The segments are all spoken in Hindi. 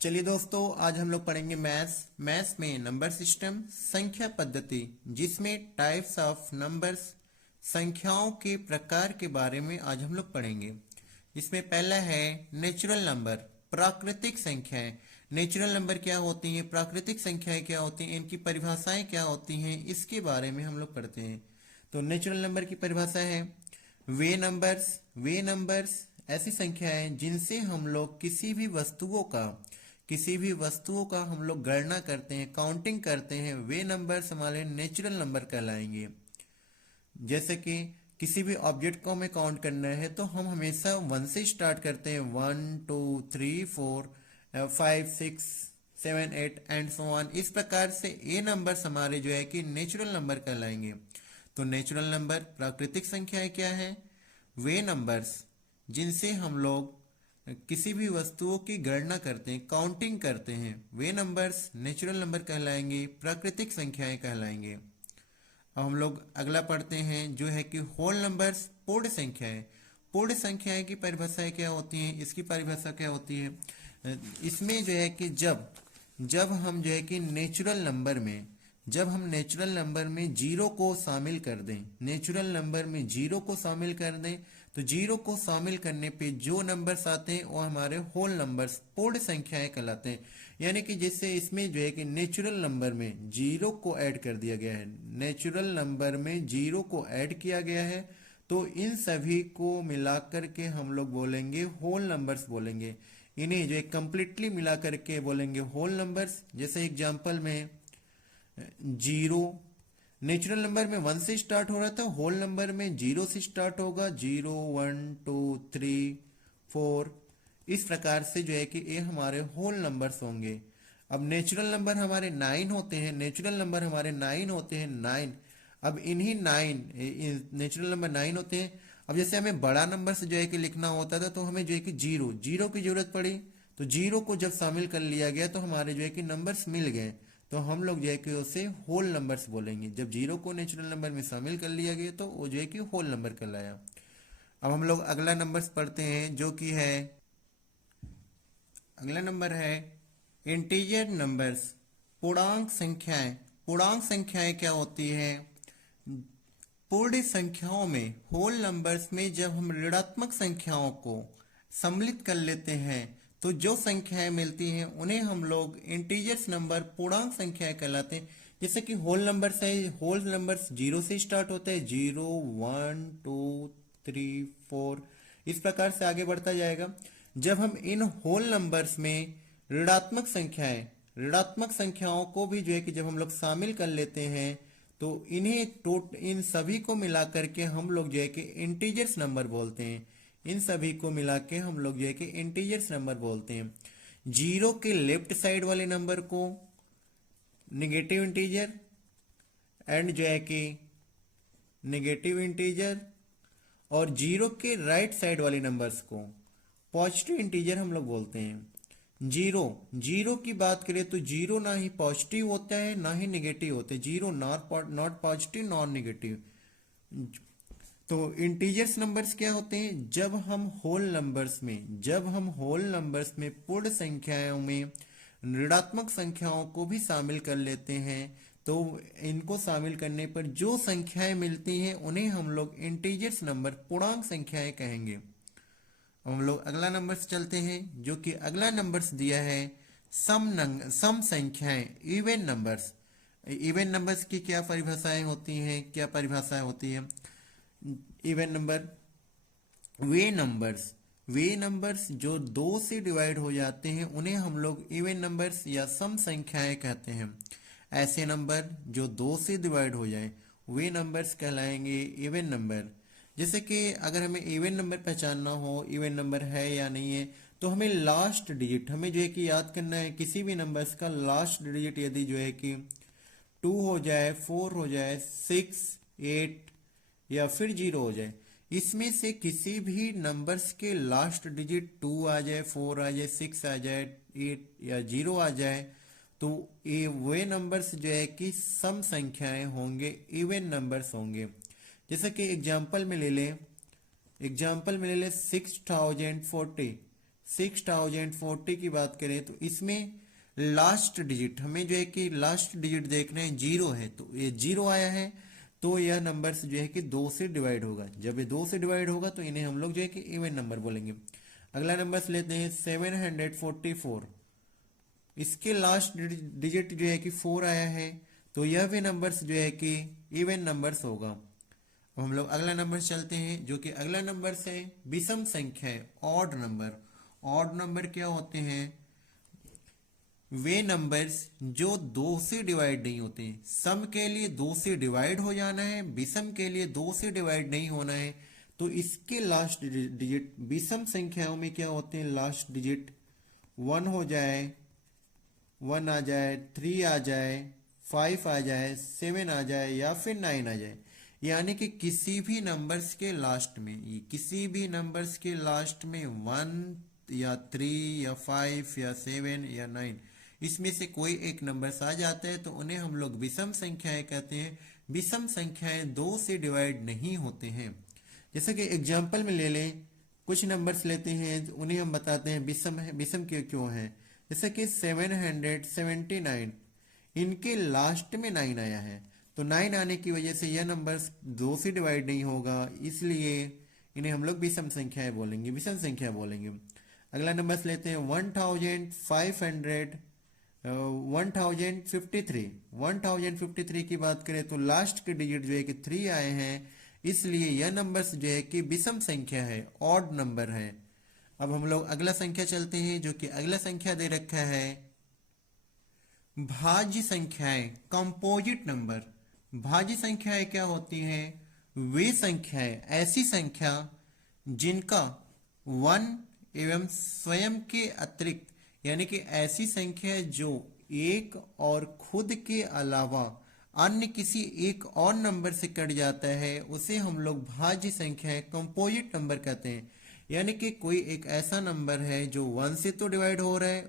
चलिए दोस्तों, आज हम लोग पढ़ेंगे मैथ्स में नंबर सिस्टम संख्या पद्धति, जिसमें टाइप्स ऑफ नंबर्स संख्याओं के प्रकार के बारे में आज हम लोग पढ़ेंगे। इसमें पहला है नेचुरल नंबर, प्राकृतिक संख्याएं। नेचुरल नंबर क्या होती हैं, प्राकृतिक संख्याएं क्या होती हैं, इनकी परिभाषाएं क्या होती हैं, इसके बारे में हम लोग पढ़ते हैं। तो नेचुरल नंबर की परिभाषा है वे नंबर्स ऐसी संख्याएं जिनसे हम लोग किसी भी वस्तुओं का हम लोग गणना करते हैं, काउंटिंग करते हैं, वे नंबर्स हमारे नेचुरल नंबर कहलाएंगे। जैसे कि किसी भी ऑब्जेक्ट को हमें काउंट करना है तो हम हमेशा 1 से स्टार्ट करते हैं, 1 2 3 4 5 6 7 8 एंड सो ऑन। इस प्रकार से ये नंबर्स हमारे जो है कि नेचुरल नंबर कहलाएंगे। तो नेचुरल नंबर प्राकृतिक संख्याएं क्या है, वे नंबर्स जिनसे हम लोग किसी भी वस्तुओं की गणना करते हैं, काउंटिंग करते हैं, वे नंबर्स नेचुरल नंबर कहलाएंगे, प्राकृतिक संख्याएं कहलाएंगे। अब हम लोग अगला पढ़ते हैं जो है कि होल नंबर्स, पूर्ण संख्याएं। पूर्ण संख्याएं की परिभाषाएं क्या होती हैं, इसकी परिभाषा क्या होती है। इसमें जो है कि जब जब हम जो है कि नेचुरल नंबर में जीरो को शामिल कर दें, नेचुरल नंबर में जीरो को शामिल कर दें, तो जीरो को शामिल करने पे जो नंबर्स आते हैं वो हमारे होल नंबर्स, पूर्ण संख्याएं कहलाते हैं। यानी कि जैसे इसमें जो है कि नेचुरल नंबर में जीरो को ऐड कर दिया गया है, नेचुरल नंबर में जीरो को ऐड किया गया है, तो इन सभी को मिलाकर के हम लोग बोलेंगे होल नंबर्स बोलेंगे। इन्हें जो है कंप्लीटली मिला करके बोलेंगे होल नंबर्स। जैसे एग्जांपल में जीरो नेचुरल नंबर में 1 से स्टार्ट हो रहा था, होल नंबर में जीरो से स्टार्ट होगा, 0 1 2 3 4। इस प्रकार से जो है कि ये हमारे होल नंबर्स होंगे। अब नेचुरल नंबर हमारे 9 होते हैं, नेचुरल नंबर हमारे 9 होते हैं, 9। अब इन्हीं 9 नेचुरल नंबर 9 होते हैं। अब जैसे हमें बड़ा नंबर से जो है कि लिखना होता था तो हमें जो है कि जीरो जीरो की जरूरत पड़ी, तो जीरो को जब शामिल कर लिया गया तो हमारे जो है कि नंबर्स मिल गए, तो हम लोग जो है कि उसे होल नंबर्स बोलेंगे। जब जीरो को नेचुरल नंबर में शामिल कर लिया गया तो वो जो है कि होल नंबर कहलाया। अब हम लोग अगला नंबर्स पढ़ते हैं जो कि है, अगला नंबर है इंटीजर नंबर्स, पूर्णांक संख्याएं। पूर्णांक संख्याएं क्या होती है, पूर्ण संख्याओं में, होल नंबर्स में जब हम ऋणात्मक संख्याओं को सम्मिलित कर लेते हैं तो जो संख्याएं मिलती हैं उन्हें हम लोग इंटीजर्स नंबर, पूर्णांक संख्याएं कहलाते हैं। जैसे कि होल नंबर्स जीरो से स्टार्ट होते हैं, 0 1 2 3 4, इस प्रकार से आगे बढ़ता जाएगा। जब हम इन होल नंबर्स में ऋणात्मक संख्याओं को भी जो है कि जब हम लोग शामिल कर लेते हैं तो इन सभी को मिलाकर के हम लोग जो है कि इंटीजर्स नंबर बोलते हैं। इन सभी को मिला के हम लोग जो है कि इंटीजर्स नंबर बोलते हैं। जीरो के लेफ्ट साइड वाले नंबर को निगेटिव इंटीजर, एंड जो है कि निगेटिव इंटीजर, और जीरो के राइट साइड वाले नंबर्स को पॉजिटिव इंटीजर हम लोग बोलते हैं। जीरो की बात करें तो जीरो ना ही पॉजिटिव होता है ना ही निगेटिव होता है, zero not positive not negative. तो इंटीजर्स नंबर्स क्या होते हैं, जब हम होल नंबर्स में पूर्ण संख्याओं में ऋणात्मक संख्याओं को भी शामिल कर लेते हैं तो इनको शामिल करने पर जो संख्याएं मिलती हैं उन्हें हम लोग इंटीजर्स नंबर, पूर्णांक संख्याएं कहेंगे। हम लोग अगला नंबर्स चलते हैं जो कि अगला नंबर्स दिया है सम संख्याएं, इवन नंबर्स। इवन नंबर्स की क्या परिभाषाएं होती हैं, क्या परिभाषाएं होती है। इवन नंबर वे नंबर्स जो दो से डिवाइड हो जाते हैं उन्हें हम लोग इवन नंबर्स या सम संख्याएं कहते हैं। ऐसे नंबर जो दो से डिवाइड हो जाए वे नंबर्स कहलाएंगे इवन नंबर। जैसे कि अगर हमें इवन नंबर पहचानना हो, इवन नंबर है या नहीं है, तो हमें लास्ट डिजिट हमें जो है कि याद करना है। किसी भी नंबर्स का लास्ट डिजिट यदि जो है कि 2 हो जाए, 4 हो जाए, 6 8 या फिर 0 हो जाए, इसमें से किसी भी नंबर्स के लास्ट डिजिट 2 आ जाए, 4 आ जाए, 6 आ जाए, 8 या 0 आ जाए, तो ये वे नंबर्स जो है कि सम संख्याएं होंगे, इवन नंबर्स होंगे। जैसे कि एग्जाम्पल में ले ले 6040। 6040 की बात करें तो इसमें लास्ट डिजिट हमें जो है कि लास्ट डिजिट देखना है, जीरो है तो ये जीरो आया है, तो यह नंबर जो है कि 2 से डिवाइड होगा। जब ये 2 से डिवाइड होगा तो इन्हें हम लोग जो है कि इवन नंबर बोलेंगे। अगला नंबर से लेते हैं 744, इसके लास्ट डिजिट जो है कि 4 आया है, तो यह भी नंबर्स जो है कि इवन नंबर्स होगा। अब हम लोग अगला नंबर चलते हैं, जो कि अगला नंबर से विषम संख्या है, ऑड नंबर। ऑड नंबर क्या होते हैं? वे नंबर्स जो 2 से डिवाइड नहीं होते हैं। सम के लिए 2 से डिवाइड हो जाना है, विषम के लिए 2 से डिवाइड नहीं होना है। तो इसके लास्ट डिजिट विषम संख्याओं में क्या होते हैं? लास्ट डिजिट 1 हो जाए, 1 आ जाए, 3 आ जाए, 5 आ जाए, 7 आ जाए या फिर 9 आ जाए। यानी कि किसी भी नंबर्स के लास्ट में, किसी भी नंबर्स के लास्ट में 1 या 3 या 5 या 7 या 9, इसमें से कोई एक नंबर्स आ जाता है तो उन्हें हम लोग विषम संख्याएं कहते हैं। विषम संख्याएं 2 से डिवाइड नहीं होते हैं। जैसे कि एग्जाम्पल में ले लें, कुछ नंबर्स लेते हैं, उन्हें हम बताते हैं विषम है, विषम क्यों है। जैसे कि 779, इनके लास्ट में 9 आया है, तो 9 आने की वजह से यह नंबर 2 से डिवाइड नहीं होगा, इसलिए इन्हें हम लोग विषम संख्याएं बोलेंगे, विषम संख्या बोलेंगे। अगला नंबर लेते हैं 1053 की बात करें तो लास्ट के डिजिट जो है कि 3 आए हैं, इसलिए यह नंबर जो है कि विषम संख्या है, ऑड नंबर है। अब हम लोग अगला संख्या चलते हैं, जो कि अगला संख्या दे रखा है भाज्य संख्याएं, कंपोजिट नंबर। भाज्य संख्याएं क्या होती हैं? वे संख्याएं, ऐसी संख्या जिनका 1 एवं स्वयं के अतिरिक्त, यानी कि ऐसी संख्या जो एक और खुद के अलावा अन्य किसी एक और नंबर से कट जाता है, उसे हम लोग भाज्य संख्या, कंपोजिट नंबर कहते हैं। यानी कि कोई एक ऐसा नंबर है जो 1 से तो डिवाइड हो रहा है,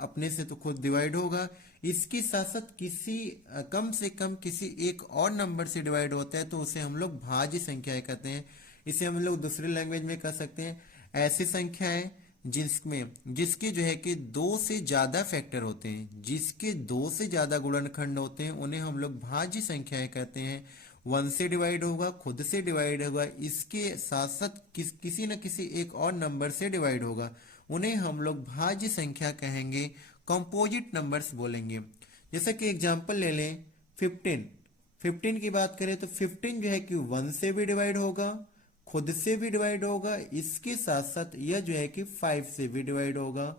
अपने से तो खुद डिवाइड होगा, इसके साथ साथ किसी कम से कम किसी एक और नंबर से डिवाइड होता है, तो उसे हम लोग भाज्य संख्याएं कहते हैं। इसे हम लोग दूसरी लैंग्वेज में कह सकते हैं ऐसी संख्याएं जिसके जो है कि 2 से ज्यादा फैक्टर होते हैं, जिसके 2 से ज्यादा गुणनखंड होते हैं, उन्हें हम लोग भाज्य संख्याएं कहते हैं। 1 से डिवाइड होगा, खुद से डिवाइड होगा, इसके साथ साथ किसी न किसी एक और नंबर से डिवाइड होगा, उन्हें हम लोग भाज्य संख्या कहेंगे, कंपोजिट नंबर्स बोलेंगे। जैसे कि एग्जांपल ले लें 15 की बात करें तो 15 जो है कि 1 से भी डिवाइड होगा, खुद से भी डिवाइड होगा, इसके साथ साथ यह जो है कि 5 से भी डिवाइड होगा,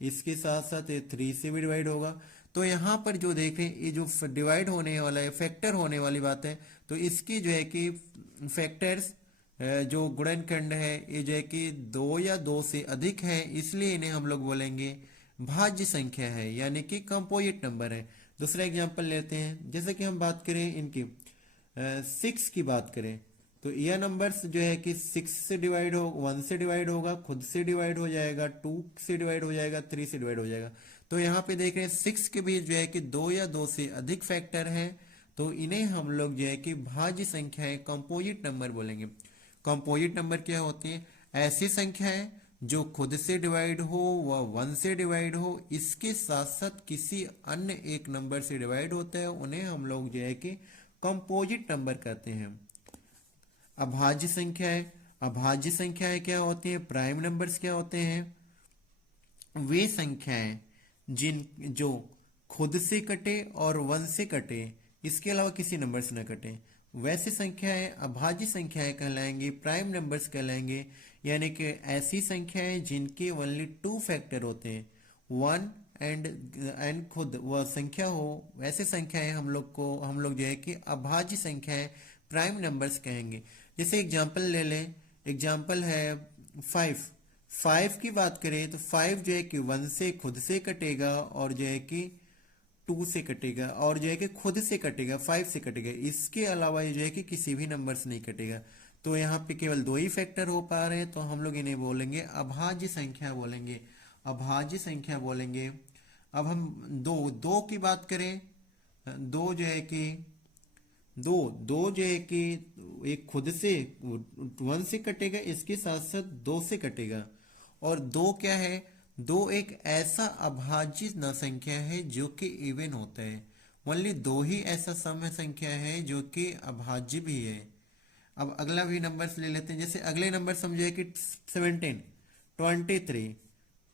इसके साथ साथ ये 3 से भी डिवाइड होगा। तो यहाँ पर जो देखें, ये जो डिवाइड होने वाला है, फैक्टर होने वाली बात है, तो इसकी जो है कि फैक्टर्स जो गुणनखंड है, ये जो है कि 2 या 2 से अधिक है, इसलिए इन्हें हम लोग बोलेंगे भाज्य संख्या है, यानी कि कंपोजिट नंबर है। दूसरा एग्जांपल लेते हैं, जैसे कि हम बात करें इनकी 6 की बात करें, तो यह नंबर्स जो है कि 6 से डिवाइड हो, 1 से डिवाइड होगा, खुद से डिवाइड हो जाएगा, 2 से डिवाइड हो जाएगा, 3 से डिवाइड हो जाएगा। तो यहाँ पे देख रहे हैं 6 के भी जो है कि 2 या 2 से अधिक फैक्टर है, तो इन्हें हम लोग जो है कि भाज्य संख्याएं, कंपोजिट नंबर बोलेंगे। कंपोजिट नंबर क्या होती है? ऐसी संख्याएं जो खुद से डिवाइड हो व 1 से डिवाइड हो, इसके साथ साथ किसी अन्य एक नंबर से डिवाइड होता है, उन्हें हम लोग जो है कि कंपोजिट नंबर कहते हैं। अभाज्य संख्याएं, अभाज्य संख्याएं क्या होती हैं? प्राइम नंबर्स क्या होते हैं? वे संख्याएं जो खुद से कटे और 1 से कटे, इसके अलावा किसी नंबर से न कटे, वैसे संख्याएं अभाज्य संख्याएं कहलाएंगी, प्राइम नंबर्स कहलाएंगे। यानी कि ऐसी संख्याएं जिनके ओनली 2 फैक्टर होते हैं, 1 एंड खुद वह संख्या हो, वैसे संख्याएं हम लोग जो है कि अभाज्य संख्याएं, प्राइम नंबर्स कहेंगे। जैसे एग्जांपल ले लें, एग्जांपल है 5 की बात करें तो 5 जो है कि 1 से खुद से कटेगा और जो है कि 2 से कटेगा और जो है कि खुद से कटेगा, 5 से कटेगा, इसके अलावा ये जो है कि किसी भी नंबर से नहीं कटेगा। तो यहाँ पे केवल 2 ही फैक्टर हो पा रहे हैं, तो हम लोग इन्हें बोलेंगे अभाज्य संख्या बोलेंगे, अभाज्य संख्या बोलेंगे। अब हम दो की बात करें, दो जो है कि दो जो है कि एक खुद से 1 से कटेगा, इसके साथ साथ 2 से कटेगा, और दो क्या है, दो एक ऐसा अभाज्य न संख्या है जो कि इवन होता है। ओनली दो ही ऐसा सम संख्या है जो कि अभाज्य भी है। अब अगला भी नंबर्स ले लेते हैं। जैसे अगले नंबर समझे कि 17, 23,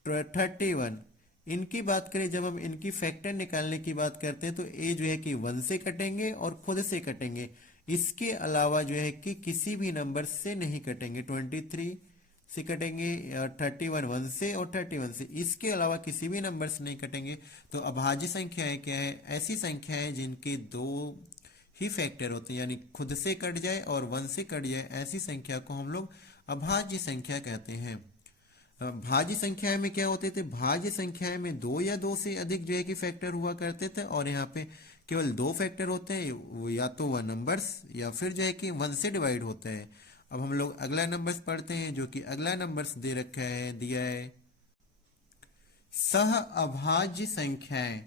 31, इनकी बात करें, जब हम इनकी फैक्टर निकालने की बात करते हैं तो ए जो है कि 1 से कटेंगे और खुद से कटेंगे। इसके अलावा जो है कि किसी भी नंबर से नहीं कटेंगे। 23 से कटेंगे, 31 1 से, और 31 से, इसके अलावा किसी भी नंबर से नहीं कटेंगे। तो अभाज्य संख्याएं क्या है, ऐसी संख्याएं जिनके दो ही फैक्टर होते हैं, यानी खुद से कट जाए और 1 से कट जाए, ऐसी संख्या को हम लोग अभाज्य संख्या कहते हैं। भाज्य संख्याएं में क्या होते थे, भाज्य संख्याएं में दो या दो से अधिक जो है कि फैक्टर हुआ करते थे, और यहाँ पे केवल दो फैक्टर होते हैं, वो या तो वह नंबर्स या फिर जो है कि 1 से डिवाइड होते हैं। अब हम लोग अगला नंबर्स पढ़ते हैं, जो कि अगला नंबर्स दे रखा है, दिया है सह अभाज्य संख्याएं।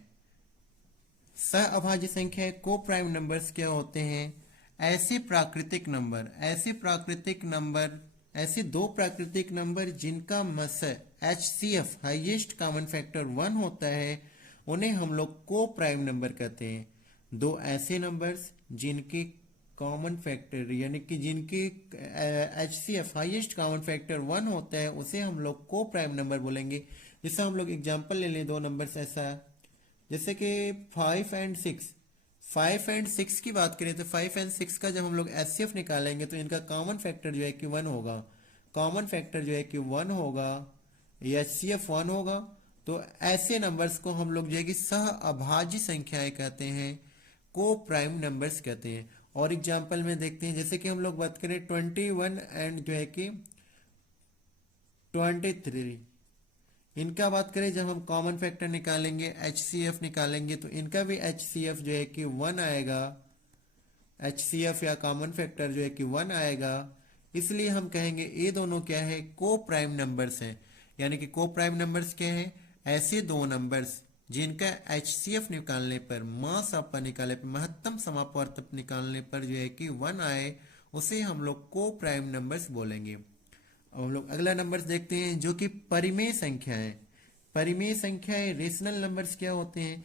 सह अभाज्य संख्याएं को प्राइम नंबर्स क्या होते हैं, ऐसे प्राकृतिक नंबर, ऐसे दो प्राकृतिक नंबर जिनका मस HCF हाईएस्ट कॉमन फैक्टर 1 होता है, उन्हें हम लोग को प्राइम नंबर कहते हैं। दो ऐसे नंबर्स जिनके कॉमन फैक्टर यानी कि जिनके HCF हाईएस्ट कॉमन फैक्टर 1 होता है, उसे हम लोग को प्राइम नंबर बोलेंगे। जैसे हम लोग एग्जांपल ले लें, दो नंबर्स ऐसा जैसे कि 5 एंड 6। 5 एंड 6 की बात करें तो 5 एंड 6 का जब हम लोग HCF निकालेंगे तो इनका कॉमन फैक्टर जो है कि 1 होगा। कॉमन फैक्टर जो है कि 1 होगा, HCF 1 होगा। तो ऐसे नंबर्स को हम लोग जो है कि सह अभाज्य संख्याएं कहते हैं, को प्राइम नंबर्स कहते हैं। और एग्जाम्पल में देखते हैं, जैसे कि हम लोग बात करें 21 एंड जो है कि 23, इनका बात करें जब हम कॉमन फैक्टर निकालेंगे, HCF निकालेंगे, तो इनका भी HCF जो है कि 1 आएगा। HCF या कॉमन फैक्टर जो है कि 1 आएगा। इसलिए हम कहेंगे ये दोनों क्या है, को प्राइम नंबर्स हैं। यानी कि को प्राइम नंबर्स क्या है, ऐसे दो नंबर्स जिनका HCF निकालने पर, मासापा निकालने पर, महत्तम समापवर्त निकालने पर जो है कि 1 आए, उसे हम लोग को प्राइम नंबर्स बोलेंगे। अब हम लोग अगला नंबर्स देखते हैं, जो कि परिमेय संख्या है। परिमेय संख्याएं, रेशनल नंबर्स क्या होते हैं,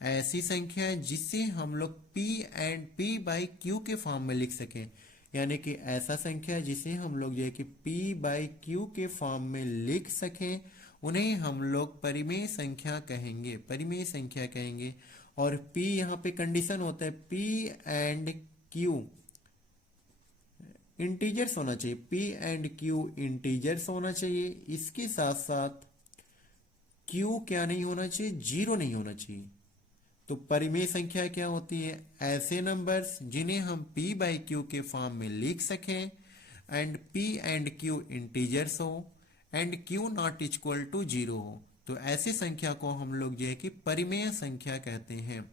ऐसी संख्या जिसे हम लोग P/Q के फॉर्म में लिख सकें। यानी कि ऐसा संख्या जिसे हम लोग जो है कि P/Q के फॉर्म में लिख सकें, उन्हें हम लोग परिमेय संख्या कहेंगे, परिमेय संख्या कहेंगे। और P यहाँ पे कंडीशन होता है, P/Q इंटीजर्स होना चाहिए, P/Q इंटीजर्स होना चाहिए। इसके साथ साथ Q क्या नहीं होना चाहिए, 0 नहीं होना चाहिए। तो परिमेय संख्या क्या होती है, ऐसे नंबर्स जिन्हें हम P/Q के फॉर्म में लिख सकें, एंड P/Q इंटीजर्स हो, and Q not equal to 0 हो। तो ऐसी संख्या को हम लोग जो है कि परिमेय संख्या कहते हैं।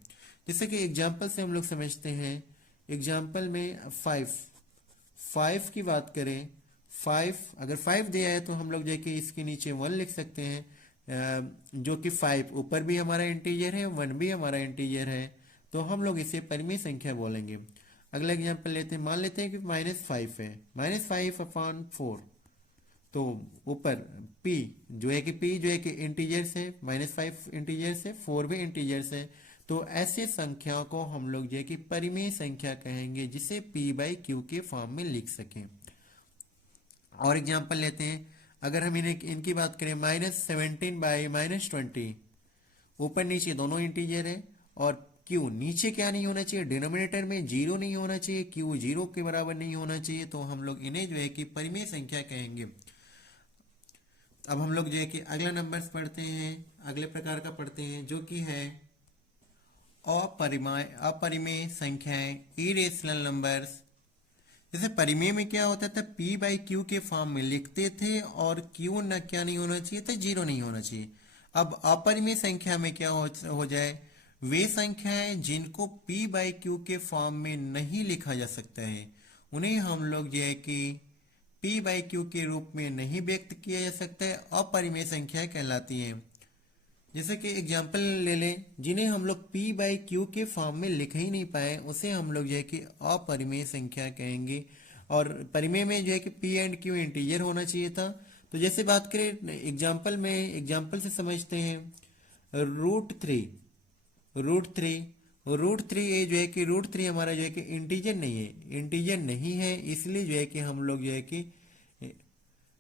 जैसे कि एग्जाम्पल से हम लोग समझते हैं। एग्जाम्पल में 5 की बात करें, 5 अगर 5 दिया है तो हम लोग जो है कि इसके नीचे 1 लिख सकते हैं, जो कि 5 ऊपर भी हमारा इंटीजर है, 1 भी हमारा इंटीजर है, तो हम लोग इसे परिमेय संख्या बोलेंगे। अगला एग्जाम्पल लेते हैं, मान लेते हैं कि -5 है, -5/4। तो ऊपर P जो है कि इंटीजर्स है, -5 इंटीजर्स है, 4 भी इंटीजर्स है। तो ऐसे संख्या को हम लोग जो है कि परिमेय संख्या कहेंगे, जिसे P/Q के फॉर्म में लिख सकें। और एग्जाम्पल लेते हैं, अगर हम इनकी बात करें, -17/-20, ऊपर नीचे दोनों इंटीजर है, और Q नीचे क्या नहीं होना चाहिए, डिनोमिनेटर में 0 नहीं होना चाहिए, Q 0 के बराबर नहीं होना चाहिए। तो हम लोग इन्हें जो है कि परिमेय संख्या कहेंगे। अब हम लोग जो है कि अगला नंबर्स पढ़ते हैं, अगले प्रकार का पढ़ते हैं, जो कि है अपरिमेय संख्याएं, इरेशनल नंबर्स। जैसे परिमेय में क्या होता था, P/Q के फॉर्म में लिखते थे, और Q न क्या नहीं होना चाहिए था, 0 नहीं होना चाहिए। अब अपरिमेय संख्या में क्या हो जाए, वे संख्याएं जिनको P/Q के फॉर्म में नहीं लिखा जा सकता है, उन्हें हम लोग जो है कि P/Q के रूप में नहीं व्यक्त किया जा सकता है, अपरिमेय संख्या कहलाती हैं। जैसे कि एग्जाम्पल ले लें, जिन्हें हम लोग P/Q के फॉर्म में लिख ही नहीं पाए, उसे हम लोग जो है कि अपरिमेय संख्या कहेंगे। और परिमेय में जो है कि P/Q इंटीजर होना चाहिए था, तो जैसे बात करें एग्जाम्पल से समझते हैं। रूट थ्री ये जो है कि रूट थ्री हमारा जो है कि इंटीजर नहीं है, इसलिए जो है कि हम लोग जो है कि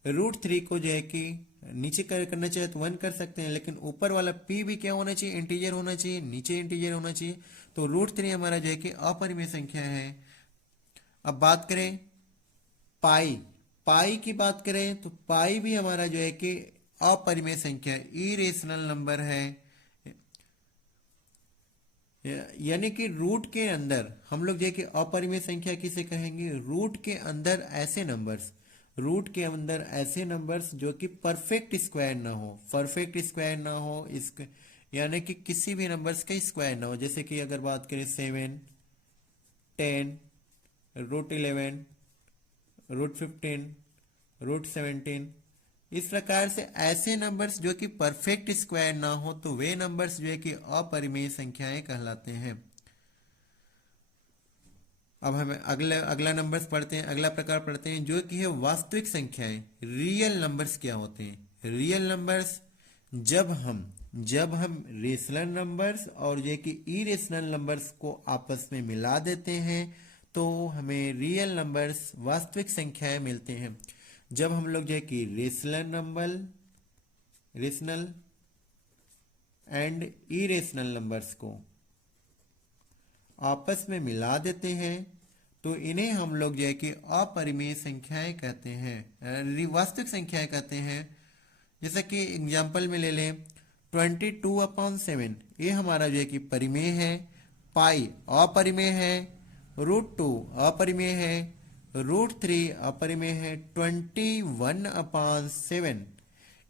रूट थ्री को जो है कि नीचे करना चाहिए तो 1 कर सकते हैं, लेकिन ऊपर वाला p भी क्या होना चाहिए, इंटीजर होना चाहिए, नीचे इंटीजर होना चाहिए। तो रूट थ्री हमारा जो है कि अपरिमेय संख्या है। अब बात करें पाई की बात करें तो पाई भी हमारा जो है कि अपरिमेय संख्या इरेशनल नंबर है। यानी कि रूट के अंदर हम लोग जो है कि अपरिमेय संख्या किसे कहेंगे, रूट के अंदर ऐसे नंबर्स जो कि परफेक्ट स्क्वायर ना हो यानी कि किसी भी नंबर्स का स्क्वायर ना हो। जैसे कि अगर बात करें 7, 10, √11, √15, √17, इस प्रकार से ऐसे नंबर्स जो कि परफेक्ट स्क्वायर ना हो तो वे नंबर्स जो है कि अपरिमेय संख्याएं कहलाते हैं। अब हमें अगला नंबर्स पढ़ते हैं, अगला प्रकार पढ़ते हैं जो कि है वास्तविक संख्याएं। रियल नंबर्स क्या होते हैं? रियल नंबर्स जब हम रेशनल नंबर्स और जो कि इरेशनल नंबर्स को आपस में मिला देते हैं तो हमें रियल नंबर्स वास्तविक संख्याएं मिलते हैं। जब हम लोग जो है कि रेशनल एंड इरेशनल नंबर्स को आपस में मिला देते हैं तो इन्हें हम लोग जो है कि अपरिमेय संख्याएं कहते हैं, वास्तविक संख्याएं कहते हैं। जैसा कि एग्जाम्पल में ले लें 22/7, ये हमारा जो है कि परिमेय है। पाई अपरिमेय है, √2 अपरिमेय है, √3 अपरिमेय है, 21/7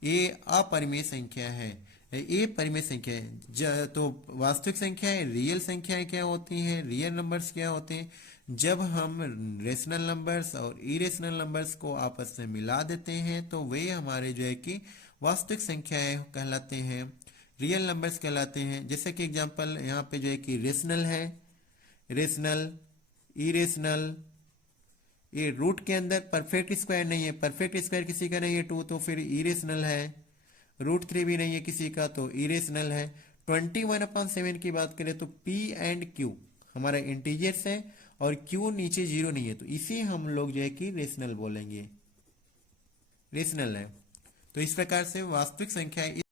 ये अपरिमेय संख्या है, ये परिमेय संख्या है। तो वास्तविक संख्याएं रियल संख्याएं क्या होती हैं, रियल नंबर्स क्या होते हैं? जब हम रेशनल नंबर्स और इरेशनल नंबर्स को आपस में मिला देते हैं तो वे हमारे जो है कि वास्तविक संख्याएं कहलाते हैं, रियल नंबर्स कहलाते हैं। जैसे कि एग्जांपल यहाँ पे जो है कि रेशनल, इरेशनल, ये रूट के अंदर परफेक्ट स्क्वायर नहीं है, परफेक्ट स्क्वायर किसी का नहीं है 2, तो फिर इरेशनल है। √3 भी नहीं है किसी का तो इरेशनल है। 21/7 की बात करें तो p एंड q हमारा इंटीजर्स है और q नीचे 0 नहीं है, तो इसे हम लोग जो है कि रेशनल बोलेंगे, रेशनल है। तो इस प्रकार से वास्तविक संख्या